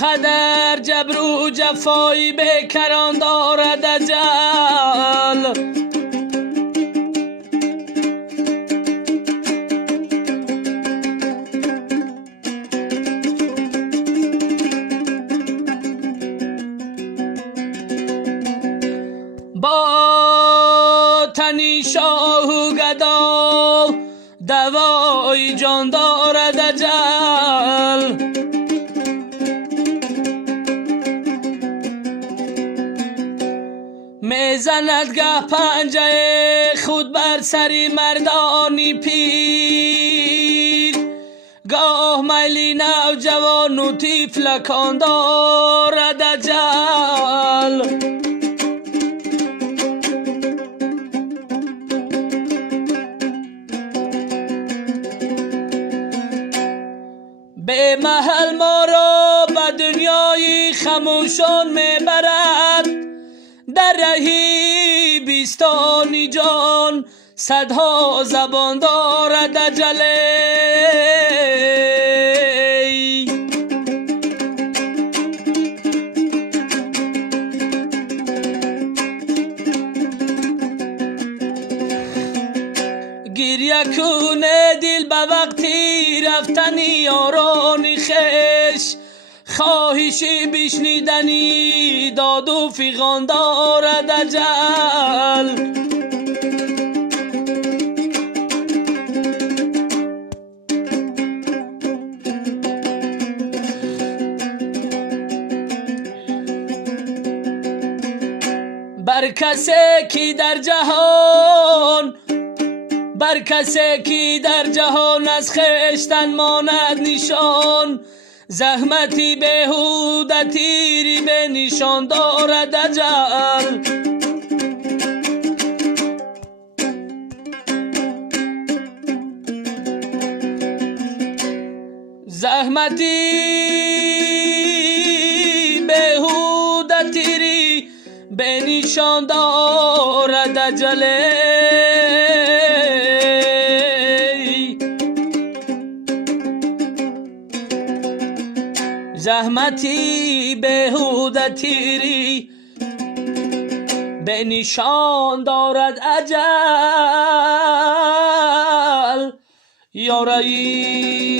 قدر جبر و جفایی بکران دارد اجل. با تنی شاه و گدا دوای جان دارد اجل. میزند گه پنجه خود بر سری مردانی پیر، گاه میلی نوجوان و طفلکان دارد اجل. به محل ما را به دنیای خموشان میبرد، در رهی بیستانی جان صدها زبان دارد اجل. گریه کنه دل به وقتی رفتن یاران خویش، خواهشی بشنیدنی داد و فغان دارد اجل. بر کسی که در جهان از خویشتن ماند نشان، زحمتی بیهوده تیری به نشان دارد اجل. زحمتی بیهوده تیری به نشان دارد اجل. زحمتی بیهوده تیری به نشان دارد اجل. یا رئی